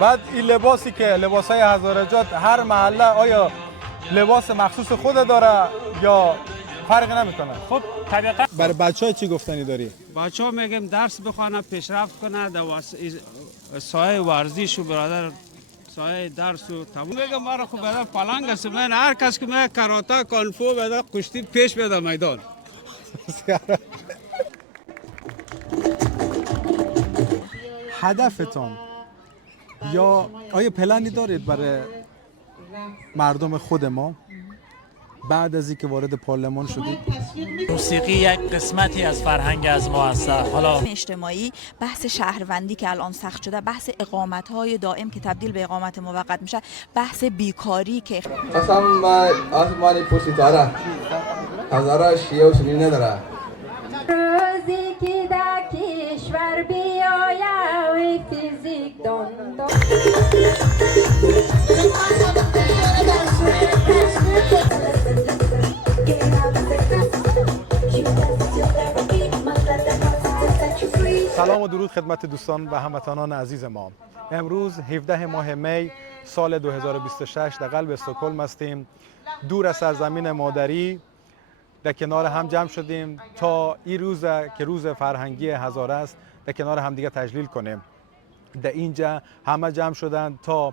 بعد این لباسی که لباسای هزارجات هر محله آیا لباس مخصوص خود داره یا فرق نمیکنه؟ خب طبیعتا برای بچه‌ها چی گفتنی داری؟ بچه‌ها میگم درس بخونه، پیشرفت کنه، در سایه ورزش و برادر سایه درس و تمام. میگم مرا خب برادر پلنگ است، من هر کس که میگه کاراته کانفو برادر کشتی پیش بده میدان. هدفتون یا آیا پلنی دارید برای مردم خود ما بعد از اینکه وارد پارلمان شدید؟ موسیقی یک قسمتی از فرهنگ از ما است. حالا اجتماعی، بحث شهروندی که الان سخت شده، بحث اقامت‌های دائم که تبدیل به اقامت موقت میشه، بحث بیکاری که قسم آسمانی پوسیتاره هزارا شیعه و سنی نداره. روزی که در کشور بیاید فیزیک داندان سلام و درود خدمت دوستان و هموطنان عزیز ما. امروز 17 ماه می سال 2026 در قلب استکهلم هستیم. دور از سرزمین مادری در کنار هم جمع شدیم تا این روز که روز فرهنگی هزاره است در کنار هم دیگه تجلیل کنیم. در اینجا همه جمع شدند تا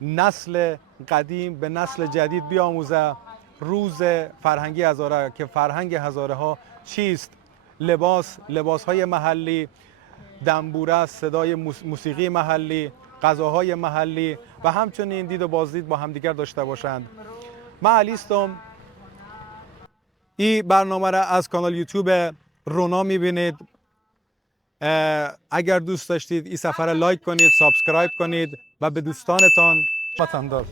نسل قدیم به نسل جدید بیاموزه روز فرهنگی هزاره که فرهنگ هزاره ها چیست، لباس های محلی، دنبوره، صدای موسیقی محلی، غذاهای محلی و همچنین دید و بازدید با همدیگر داشته باشند. من علیستم. این برنامه را از کانال یوتیوب رونا میبینید. اگر دوست داشتید این سفر لایک کنید، سابسکرایب کنید و به دوستانتان وطندار.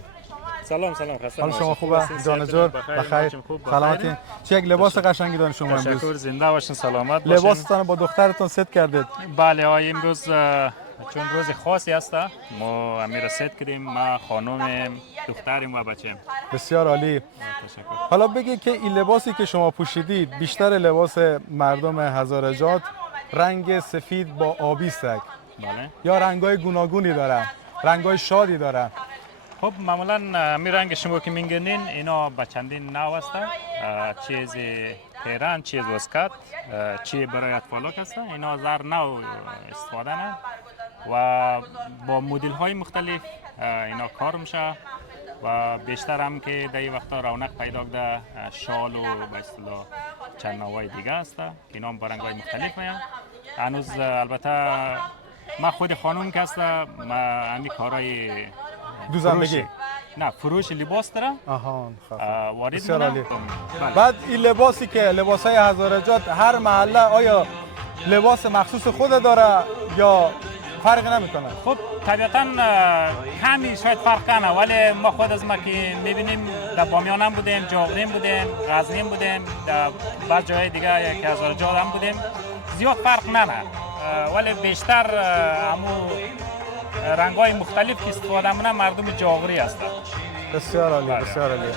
سلام خسته حال شما خوبه؟ جان جور بخیر سلامتی. چه یک لباس قشنگی دارین شما امروز. تشکر، زنده باشین، سلامت باشین. لباستان با دخترتون ست کردید. بله امروز چون روز خاصی است ما امیر ست کردیم، ما خانم دختریم و بچه‌ام. بسیار عالی. تشکر. حالا بگید که این لباسی که شما پوشیدید بیشتر لباس مردم هزارجات رنگ سفید با آبی است. بله. یا رنگ‌های گوناگونی داره، رنگ‌های شادی داره. خب معمولا می رنگ شما که می‌گنین اینا بچندین نو است. چیز پیرن، چیز واسکت، چی برای اطفالک است. اینا زر نو استفاده نه و با مدل های مختلف اینا کار میشه و بیشتر هم که در این وقتا رونق پیدا کرده شال و به اصطلاح چند نوعی دیگه است که اینا هم با رنگ‌های مختلف میان. هنوز البته ما خود خانم که است ما همین کارهای دوزندگی نه فروش لباس داره. آها وارد بسیار عالی. بله. بعد این لباسی که لباسای هزارجات هر محله آیا لباس مخصوص خود داره یا فرق نمیکنه؟ خب طبیعتا کمی شاید فرق کنه ولی ما خود از ما که میبینیم در بامیان هم بودیم، جاغرین بودیم، غزنین بودیم، در بعض جای دیگه که هزارجات هم بودیم زیاد فرق نه ولی بیشتر همو رنگ‌های مختلف که استفاده می‌کنن مردم جاغری هستند. بسیار عالی. بسیار عالی.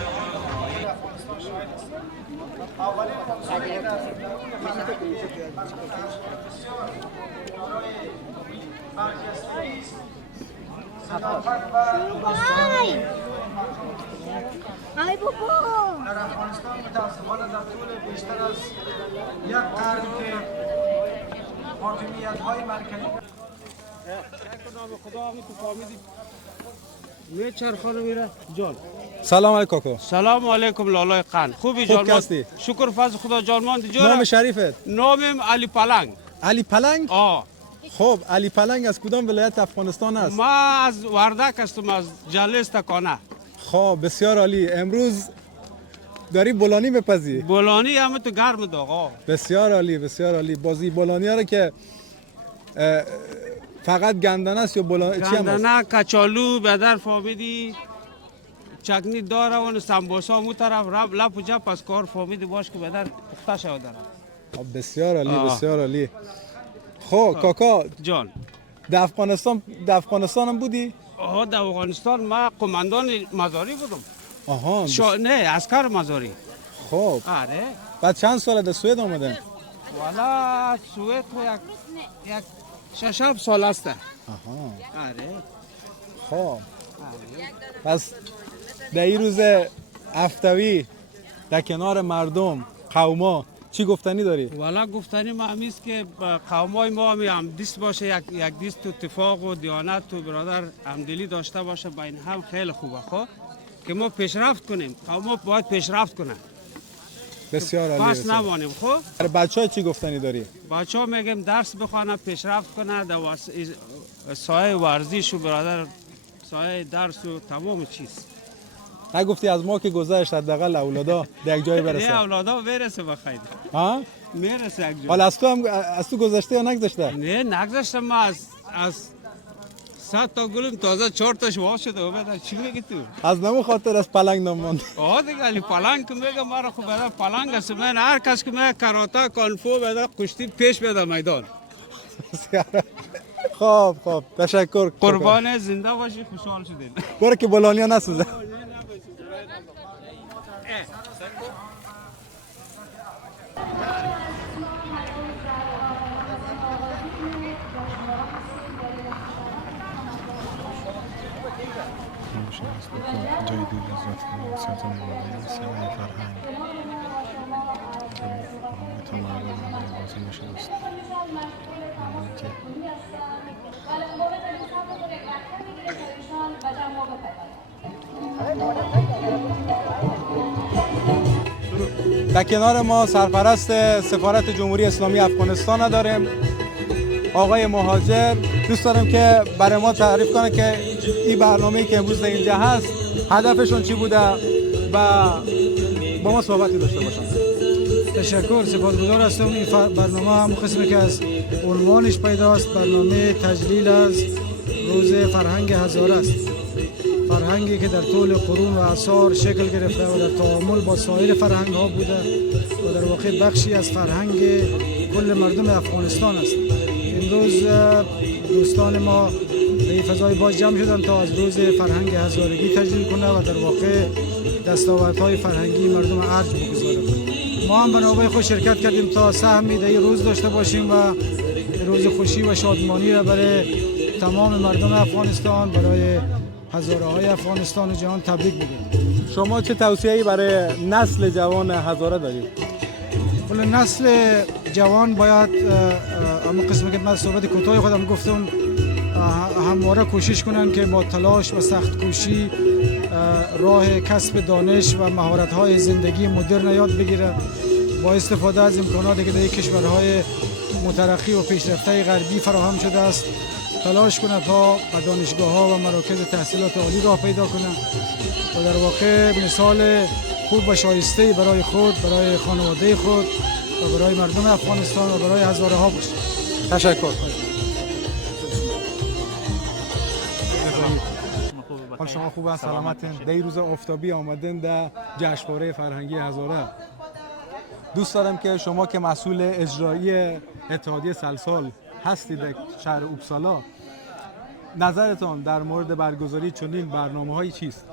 ای بابا در افغانستان متاسفانه در طول بیشتر از یک قرن که حاکمیت‌های مرکزی سلام علیکم کاکا. سلام علیکم لالای قند. خوبی جان؟ خوب هستی؟ شکر فضل خدا جان مان دیجور. نام شریفت؟ نامم علی پلنگ. علی پلنگ؟ خب علی پلنگ از کدام ولایت افغانستان است؟ ما از وردک هستم، از جلستکانه. خب بسیار عالی. امروز داری بولانی بپزی؟ بولانی همه تو گرم داغا. بسیار عالی. بسیار عالی. بازی بولانی ها که فقط گندنه است یا بولانی چی هم است؟ گندنه، کچالو، بدر فامیدی چکنی داره و سمبوسا اون طرف لپ و جپ از کار فامیدی باش که بدر پخته شده داره. بسیار عالی. بسیار عالی. خب کاکا جان در افغانستان هم بودی؟ در افغانستان ما قماندان مزاری بودم. آها نه عسکر مزاری. خب آره. بعد چند سال در سوئد آمدن؟ والا سوئد یک 6 سال است. آها. آره. خب پس در این روز هفتوی در کنار مردم قوما چی گفتنی داری؟ والا گفتنی ما همیست که قومای ما هم دیست باشه، یک دیست تو اتفاق و دیانت و برادر همدلی داشته باشه بین هم خیلی خوبه. خب که ما پیشرفت کنیم، قوما باید پیشرفت کنن، بسیار عالی. پس نمانیم. خب برای بچه‌ها چی گفتنی داری؟ بچه ها میگم درس بخوانه، پیشرفت کنه در سایه ورزش و برادر سایه درس و تمام چیز. نگفتی از ما که گذشت حداقل اولادا در یک جای برسه؟ نه اولادا برسه بخیر. ها؟ میرسه یک جای. حالا از تو گذشته یا نگذشته؟ نه نگذاشتم. ما از 100 تا گلم تازه 4 تاش وا شده. اومد چی میگی تو؟ از نمو خاطر از پلنگ نموند. دیگه علی پلنگ که میگم مرا خب بعد پلنگ است. من هر کس که میگه کاراته کانفو بعد کشتی پیش بده میدان. خب تشکر. قربان زنده باشی، خوشحال شدین. برو که بلانیا نسوزه. جای دور از سیاست مولایی سیمه فرهنگ تا مردم بازی میشه دوست در کنار ما سرپرست سفارت جمهوری اسلامی افغانستان داریم، آقای مهاجر. دوست دارم که برای ما تعریف کنه که این برنامه‌ای که امروز اینجا هست هدفشون چی بوده و با ما صحبتی داشته باشن. تشکر، سپاسگزار هستم. این برنامه هم قسمی که از عنوانش پیداست، برنامه تجلیل از روز فرهنگ هزاره است. فرهنگی که در طول قرون و عصار شکل گرفته و در تعامل با سایر فرهنگ ها بوده و در واقع بخشی از فرهنگ کل مردم افغانستان است. امروز دوستان ما به این فضای باز جمع شدن تا از روز فرهنگ هزارگی تجلیل کنه و در واقع دستاوردهای فرهنگی مردم ارج بگذاره. ما هم به نوبه خود شرکت کردیم تا سهمی در این روز داشته باشیم و روز خوشی و شادمانی را برای تمام مردم افغانستان، برای هزاره های افغانستان و جهان تبریک بگیم. شما چه توصیه‌ای برای نسل جوان هزاره دارید؟ ولی نسل جوان باید اما قسمی که من صحبت کوتاه خودم گفتم همواره کوشش کنن که با تلاش و سخت کوشی راه کسب دانش و مهارت‌های زندگی مدرن یاد بگیره، با استفاده از امکاناتی که در کشورهای مترقی و پیشرفته غربی فراهم شده است تلاش کنه تا به دانشگاه‌ها و مراکز تحصیلات عالی راه پیدا کنه و در واقع مثال خوب و شایسته برای خود، برای خانواده خود و برای مردم افغانستان و برای هزاره ها باشه. تشکر. حال شما خوب است؟ سلامتین؟ در این روز آفتابی آمدین در جشنواره فرهنگی هزاره. دوست دارم که شما که مسئول اجرایی اتحادیه سلسال هستید در شهر اوبسالا، نظرتان در مورد برگزاری چنین برنامه‌هایی چیست؟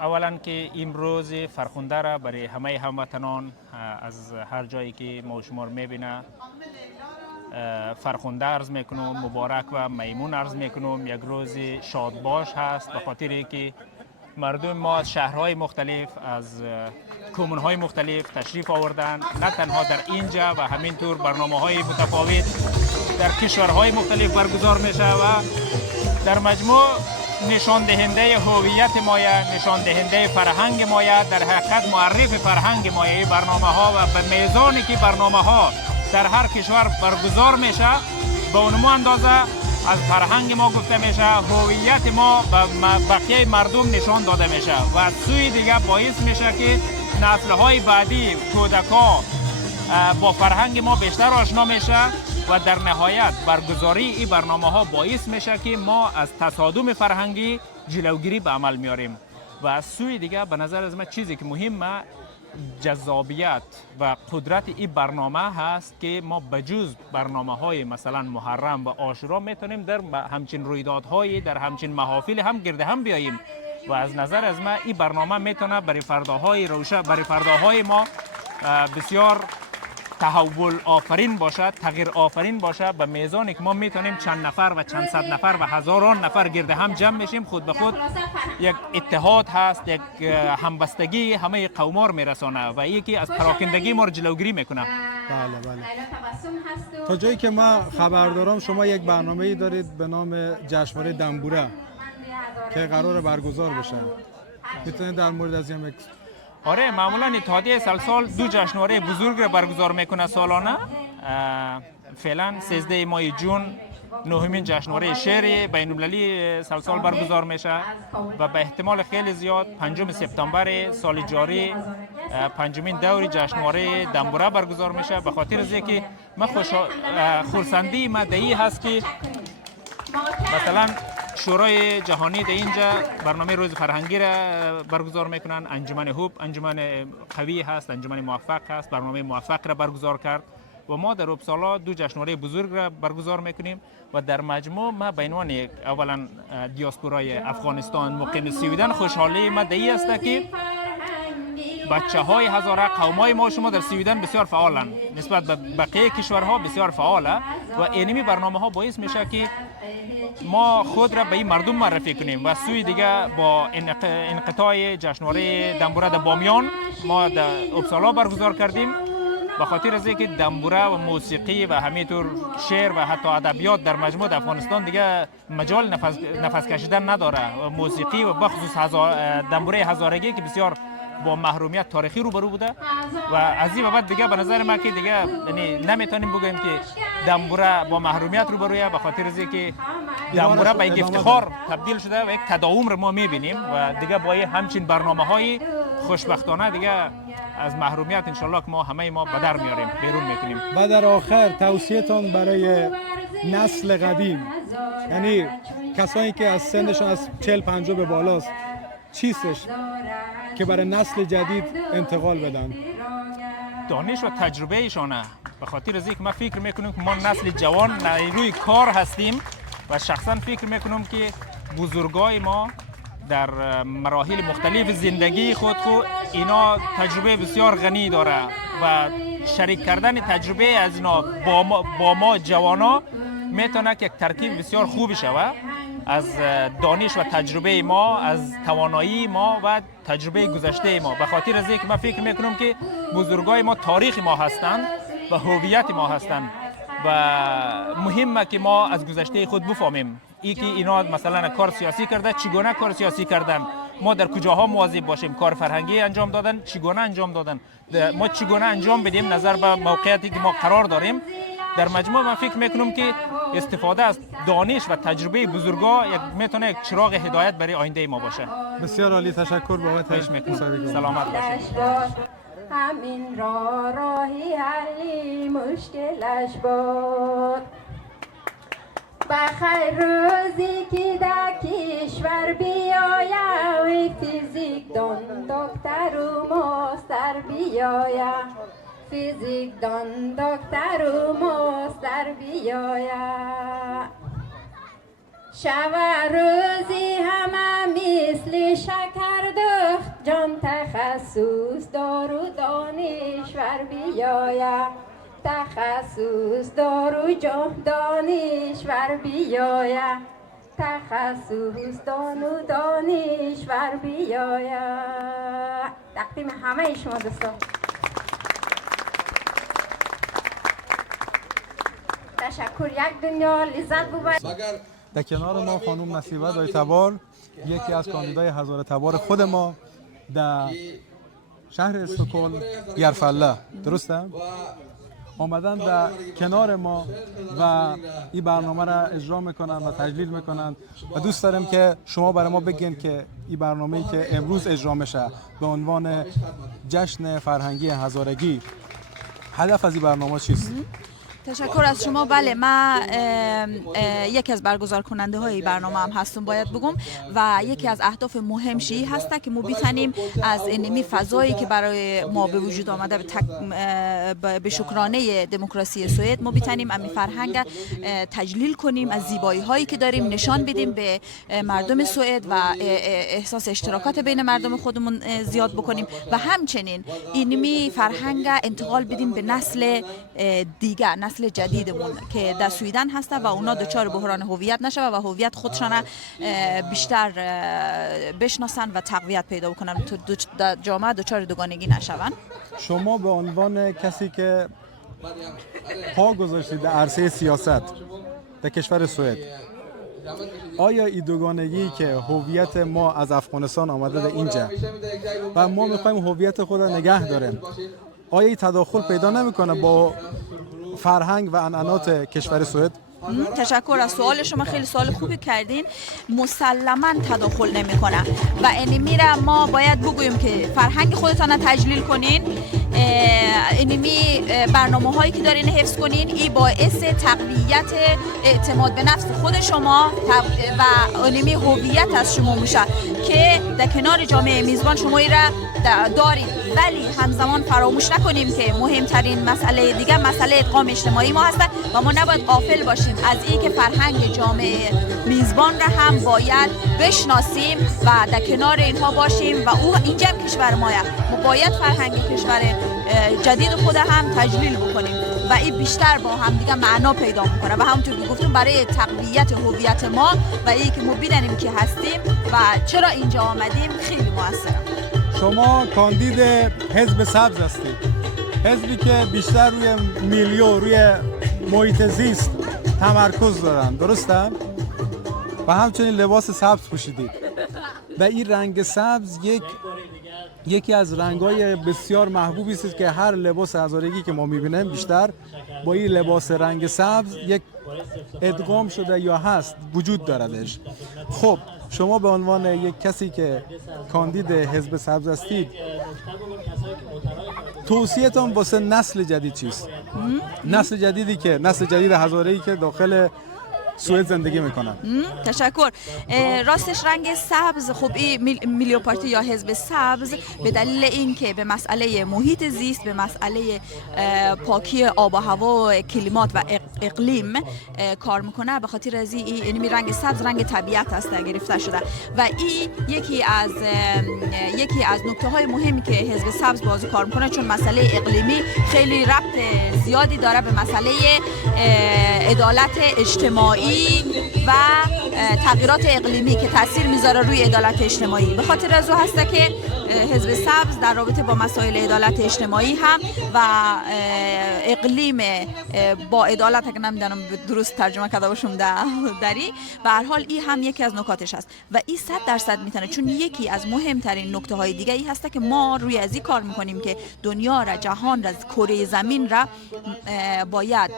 اولا که امروز فرخنده را برای همه هموطنان از هر جایی که ما شما رو میبینه فرخنده عرض میکنم، مبارک و میمون عرض میکنم. یک روز شادباش هست به خاطر که مردم ما از شهرهای مختلف، از کمونهای مختلف تشریف آوردن، نه تنها در اینجا و همینطور برنامه‌های متفاوت در کشورهای مختلف برگزار میشه و در مجموع نشان دهنده هویت مایه، نشان دهنده فرهنگ مایه، در حقیقت معرف فرهنگ مایه برنامه‌ها و به میزانی که برنامه‌ها در هر کشور برگزار میشه به اونمو اندازه از فرهنگ ما گفته میشه، هویت ما به بقیه مردم نشان داده میشه و سوی دیگه باعث میشه که نسل‌های بعدی کودکان با فرهنگ ما بیشتر آشنا میشه و در نهایت برگزاری این برنامه‌ها باعث میشه که ما از تصادم فرهنگی جلوگیری به عمل میاریم و از سوی دیگه به نظر از من چیزی که مهمه جذابیت و قدرت این برنامه هست که ما بجز برنامه‌های مثلا محرم و عاشورا میتونیم در همچین رویدادهای، در همچین محافل هم گرد هم بیاییم و از نظر از من این برنامه میتونه برای فرداهای روشن، برای فرداهای ما بسیار تحول آفرین باشه، تغییر آفرین باشه، به میزانی که ما میتونیم چند نفر و چند صد نفر و هزاران نفر گرد هم جمع بشیم، خود به خود یک اتحاد هست، یک همبستگی همه قوما رو میرسانه و یکی از پراکندگی ما رو جلوگیری میکنه. بله. تا جایی که ما خبر دارم شما یک برنامه‌ای دارید به نام جشنواره دنبوره که قرار برگزار بشه. میتونید در مورد از این آره، معمولا اتحادیه سلسال 2 جشنواره بزرگ را برگزار میکنه سالانه. فعلا 13 ماه جون 9مین جشنواره شعر بین المللی سلسال برگزار میشه و به احتمال خیلی زیاد 5 سپتامبر سال جاری 5مین دور جشنواره دنبوره برگزار میشه. به خاطر از اینکه من خرسندی مدعی هست که مثلا شورای جهانی در اینجا برنامه روز فرهنگی را برگزار میکنن، انجمن هوب انجمن قوی هست، انجمن موفق هست، برنامه موفق را برگزار کرد و ما در اپسالا 2 جشنواره بزرگ را برگزار میکنیم و در مجموع ما به عنوان اولا دیاسپورای افغانستان مقیم سویدن خوشحالی مدعی است که بچه‌های هزاره قومای ما شما در سویدن بسیار فعالن، نسبت به بقیه کشورها بسیار فعاله و اینمی برنامه‌ها باعث میشه که ما خود را به این مردم معرفی کنیم و سوی دیگه با انقطاع جشنواره دنبوره در بامیان ما در اپسالا برگزار کردیم. به خاطر از اینکه دنبوره و موسیقی و همینطور شعر و حتی ادبیات در مجموع افغانستان دیگه مجال نفس کشیدن نداره و موسیقی و بخصوص دنبوره هزارگی که بسیار با محرومیت تاریخی روبرو بوده و از این بعد دیگه به نظر من که دیگه یعنی نمیتونیم بگیم که دنبوره با محرومیت روبرویه، به خاطر از اینکه دنبوره به یک افتخار تبدیل شده و یک تداوم رو ما میبینیم و دیگه با همچین برنامه‌های خوشبختانه دیگه از محرومیت انشالله که ما همه ما به در میاریم، بیرون میکنیم. و در آخر توصیه‌تان برای نسل قدیم، یعنی کسانی که از سنشون از 40-50 به بالاست، چیستش که برای نسل جدید انتقال بدن؟ دانش و تجربه ایشانه. به خاطر از اینکه ما فکر میکنیم که ما نسل جوان نیروی کار هستیم و شخصا فکر میکنم که بزرگای ما در مراحل مختلف زندگی خود اینا تجربه بسیار غنی داره و شریک کردن تجربه از اینا با ما جوانا میتونه که یک ترکیب بسیار خوبی شود از دانش و تجربه ما، از توانایی ما و تجربه گذشته ما. به خاطر از اینکه من فکر میکنم که بزرگای ما تاریخ ما هستند و هویت ما هستند و مهمه که ما از گذشته خود بفهمیم. ای که اینا مثلا کار سیاسی کرده، چگونه کار سیاسی کردن، ما در کجاها مواظب باشیم، کار فرهنگی انجام دادن، چگونه انجام دادن، ما چگونه انجام بدیم نظر به موقعیتی که ما قرار داریم. در مجموع من فکر میکنم که استفاده از دانش و تجربه بزرگا میتونه یک چراغ هدایت برای آینده ما باشه. بسیار عالی، تشکر بابت مصاحبه. سلامت باشید. همین راهی حلی مشکلش باد. بخیر روزی که در کشور بیایم، فیزیک دان دکتر و ماستر بیایم، فیزیک دان دکتر و ماستر بیایم. شب روزی همه مثل شکر دخت، جان تخصص دارو دانشور بیایم، تخصص دارو جان دانشور بیایم، تخصص دانو دانشور بیایم. تقدیم همه شما دوستان. تشکر. یک دنیا لذت ببرید. در کنار ما خانم نصیبه دای تبار، یکی از کاندیدای هزاره تبار خود ما در شهر استکهلم یرفله، درسته؟ آمدن در کنار ما و این برنامه را اجرا میکنن و تجلیل میکنن و دوست دارم که شما برای ما بگین که این برنامه‌ای که امروز اجرا میشه به عنوان جشن فرهنگی هزارگی، هدف از این برنامه چیست؟ تشکر از شما. بله، من یکی از برگزار کننده های برنامه هم هستم باید بگم و یکی از اهداف مهمش این هست که ما بتونیم از اینمی فضایی که برای ما به وجود آمده به شکرانه دموکراسی سوئد ما بتونیم امی فرهنگ تجلیل کنیم، از زیبایی هایی که داریم نشان بدیم به مردم سوئد و احساس اشتراکات بین مردم خودمون زیاد بکنیم و همچنین اینمی فرهنگ انتقال بدیم به نسل دیگر، نسل جدیدمون که در سویدن هسته و اونا دچار بحران هویت نشوه و هویت خودشان بیشتر بشناسن و تقویت پیدا بکنن، در جامعه دچار دوگانگی نشون. شما به عنوان کسی که پا گذاشتید در عرصه سیاست در کشور سوئد، آیا این دوگانگی که هویت ما از افغانستان آمده در اینجا و ما میخوایم هویت خود را نگه داریم، آیا این تداخل پیدا نمیکنه با فرهنگ و عنعنات کشور سوئد؟ تشکر از سوال شما، خیلی سوال خوبی کردین. مسلما تداخل نمیکنه و اینمی را ما باید بگوییم که فرهنگ خودتان تجلیل کنین، اینمی برنامه هایی که دارین حفظ کنین، این باعث تقویت اعتماد به نفس خود شما و اینمی هویت از شما میشه که در کنار جامعه میزبان شما ای را داریم. ولی همزمان فراموش نکنیم که مهمترین مسئله دیگه مسئله ادغام اجتماعی ما هست و ما نباید غافل باشیم از این که فرهنگ جامعه میزبان را هم باید بشناسیم و در کنار اینها باشیم و او اینجا هم کشور ما باید فرهنگ کشور جدید خود هم تجلیل بکنیم و این بیشتر با هم دیگه معنا پیدا میکنه و همونطور که گفتم برای تقویت هویت ما و این که ما بدانیم که هستیم و چرا اینجا آمدیم خیلی موثره. شما کاندید حزب سبز هستید، حزبی که بیشتر روی میلیو، روی محیط زیست تمرکز دارن، درسته؟ و همچنین لباس سبز پوشیدید و این رنگ سبز یکی از رنگ‌های بسیار محبوبی است که هر لباس هزارگی که ما می‌بینیم بیشتر با این لباس رنگ سبز یک ادغام شده یا هست، وجود داردش. خب شما به عنوان یک کسی که کاندید حزب سبز هستید، توصیه‌تان واسه نسل جدید چیست؟ نسل جدید هزاره‌ای که داخل سوئد زندگی میکنن. تشکر. راستش رنگ سبز، خب این میلیو پارتی یا حزب سبز به دلیل اینکه به مسئله محیط زیست، به مسئله پاکی آب و هوا و کلیمات و اقلیم کار میکنه، به خاطر از این رنگ سبز رنگ طبیعت است گرفته شده و این یکی از نکته های مهمی که حزب سبز بازی کار میکنه، چون مسئله اقلیمی خیلی ربط زیادی داره به مسئله عدالت اجتماعی و تغییرات اقلیمی که تاثیر میذاره روی عدالت اجتماعی. به خاطر از او هسته که حزب سبز در رابطه با مسائل عدالت اجتماعی هم و اقلیم با عدالت، اگه نمیدونم درست ترجمه کرده باشم دری، به هر حال این هم یکی از نکاتش هست و این 100% میتونه، چون یکی از مهمترین نکته های دیگه ای هست که ما روی از این کار میکنیم که دنیا را، جهان را، کره زمین را باید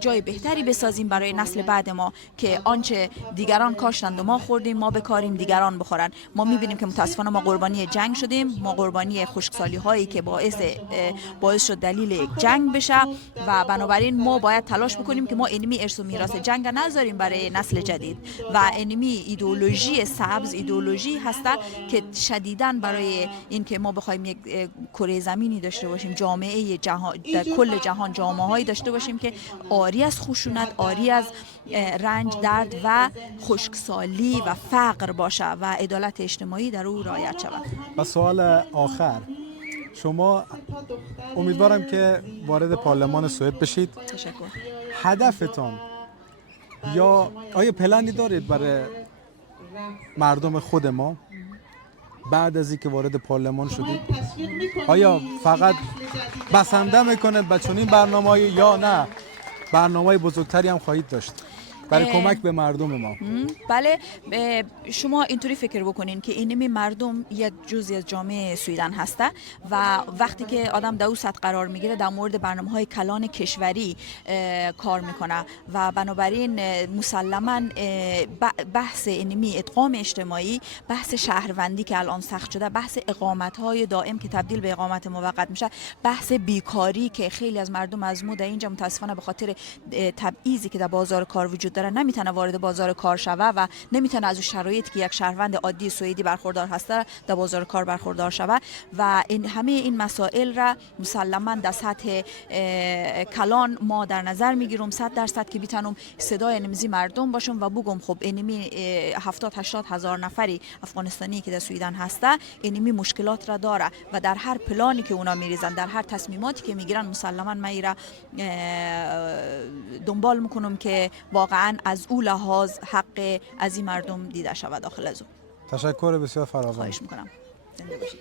جای بهتری بسازیم برای نسل بعد ما که آنچه دیگران کاشتند و ما خوردیم ما بکاریم دیگران بخورن. ما میبینیم که متاسفانه ما قربانی جنگ شدیم، ما قربانی خشکسالی هایی که باعث شد دلیل یک جنگ بشه و بنابراین ما باید تلاش بکنیم که ما اینمی ارث و میراث جنگ نذاریم برای نسل جدید و اینمی ایدئولوژی سبز ایدئولوژی هسته که شدیداً برای اینکه ما بخوایم یک کره زمینی داشته باشیم، جامعه جهان در کل جهان جامعه‌هایی داشته باشیم که آری از خشونت، آری از رنج، درد و خشکسالی و فقر باشه و عدالت اجتماعی در او رعایت شود. و سوال آخر، شما امیدوارم که وارد پارلمان سوئد بشید. تشکر. هدفتون یا آیا پلنی دارید برای مردم خود ما بعد از اینکه وارد پارلمان شدید؟ آیا فقط بسنده میکنه به چنین برنامه‌ای یا نه برنامه‌های بزرگتری هم خواهید داشت؟ برای کمک به مردم ما. بله، شما اینطوری فکر بکنین که اینمی مردم یک جزئی از جامعه سویدن هسته و وقتی که آدم در سطح قرار میگیره در مورد برنامه‌های کلان کشوری کار میکنه و بنابراین مسلماً بحث اینمی ادغام اجتماعی، بحث شهروندی که الان سخت شده، بحث اقامت‌های دائم که تبدیل به اقامت موقت میشه، بحث بیکاری که خیلی از مردم از مو در اینجا متاسفانه به خاطر تبعیضی که در بازار کار وجود داره نمیتونه وارد بازار کار شوه و نمیتونه از اون شرایطی که یک شهروند عادی سوئدی برخوردار هسته در بازار کار برخوردار شوه و همه این مسائل را مسلماً در سطح کلان ما در نظر میگیرم 100% که بیتونم صدای نمزی مردم باشم و بگم خب اینمی 70-80 هزار نفری افغانستانی که در سویدن هسته اینمی مشکلات را داره و در هر پلانی که اونا میریزن، در هر تصمیماتی که میگیرن مسلماً من ایرا دنبال میکنم که واقعا از او لحاظ حق از این مردم دیده شود داخل از او. تشکر بسیار فراوان. خواهش میکنم. زنده باشید.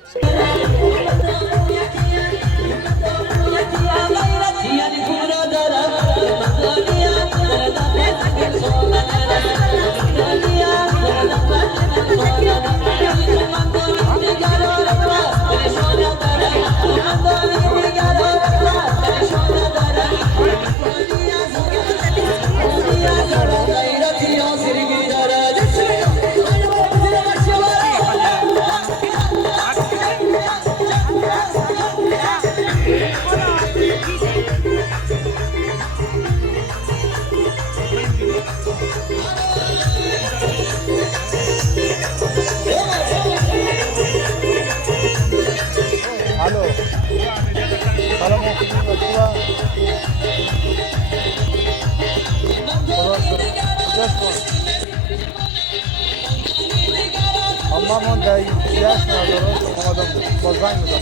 من در جشن هزارات اومدم با زنگ میزنم.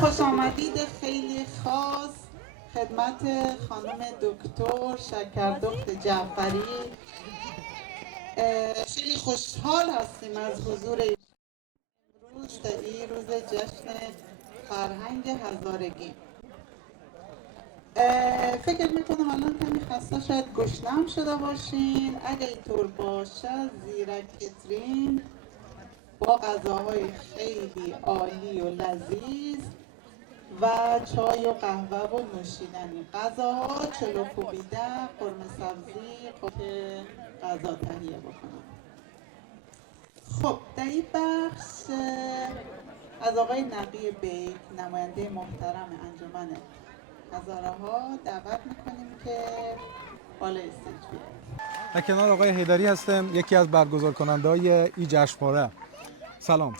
خوش آمدید خیلی خاص خدمت خانم دکتر شکردخت جعفری. خیلی خوشحال هستیم از حضور امروز در این روز جشن فرهنگ هزارگی. فکر میکنم الان کمی خسته شاید گشنم شده باشین. اگه اینطور باشه زیرا کترین با غذاهای خیلی عالی و لذیذ و چای و قهوه و نوشیدنی. غذاها چلو کوبیده، قرمه سبزی که غذا تهیه بکنم. خب در این بخش از آقای نقی بیک نماینده محترم انجمن هزاره ها دعوت میکنیم که بالای استیج بیاید. در کنار آقای حیدری هستم، یکی از برگزار کننده های این جشنواره. سلام.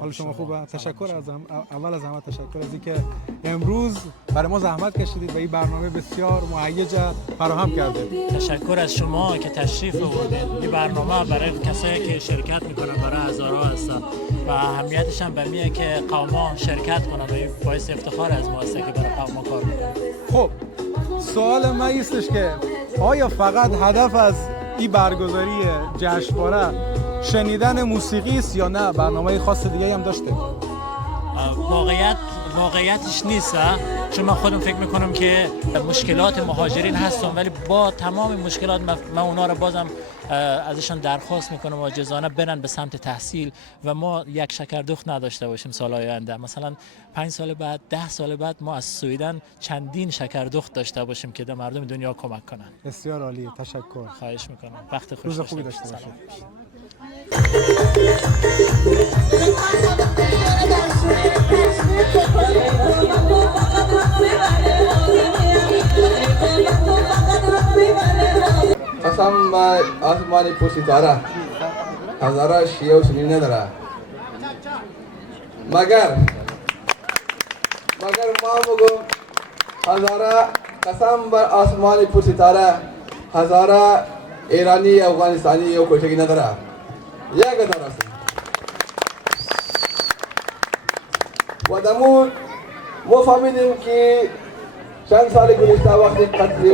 حال شما خوبه؟ تشکر از اول از همه تشکر از اینکه امروز برای ما زحمت کشیدید و این برنامه بسیار مهیج فراهم کردید. تشکر از شما که تشریف آوردید. این برنامه برای کسایی که شرکت میکنن برای هزارها هستن و اهمیتش هم به میه که قوما شرکت کنن و این باعث افتخار از ما است که برای قوما کار میکنن. خب سوال من ایستش که آیا فقط هدف از این برگزاری جشنواره شنیدن موسیقی است یا نه برنامه خاص دیگه هم داشته؟ واقعیتش نیست، چون من خودم فکر میکنم که مشکلات مهاجرین هستم، ولی با تمام مشکلات من اونا رو بازم ازشان درخواست میکنم عاجزانه برن به سمت تحصیل و ما یک شکردخت نداشته باشیم سال آینده. مثلا 5 سال بعد 10 سال بعد ما از سویدن چندین شکردخت داشته باشیم که در مردم دنیا کمک کنن. بسیار عالی، تشکر. خواهش میکنم. وقت خوش روز خوبی داشته باشید. قسم به آسمان پرستاره هزاره شیعه و سنی نداره، مگر ما بگم هزاره قسم به آسمان پرستاره هزاره ایرانی افغانستانی و کشکی نداره. یک هزار است. و دمون ما فهمیدیم که چند سال گذشته وقتی قتل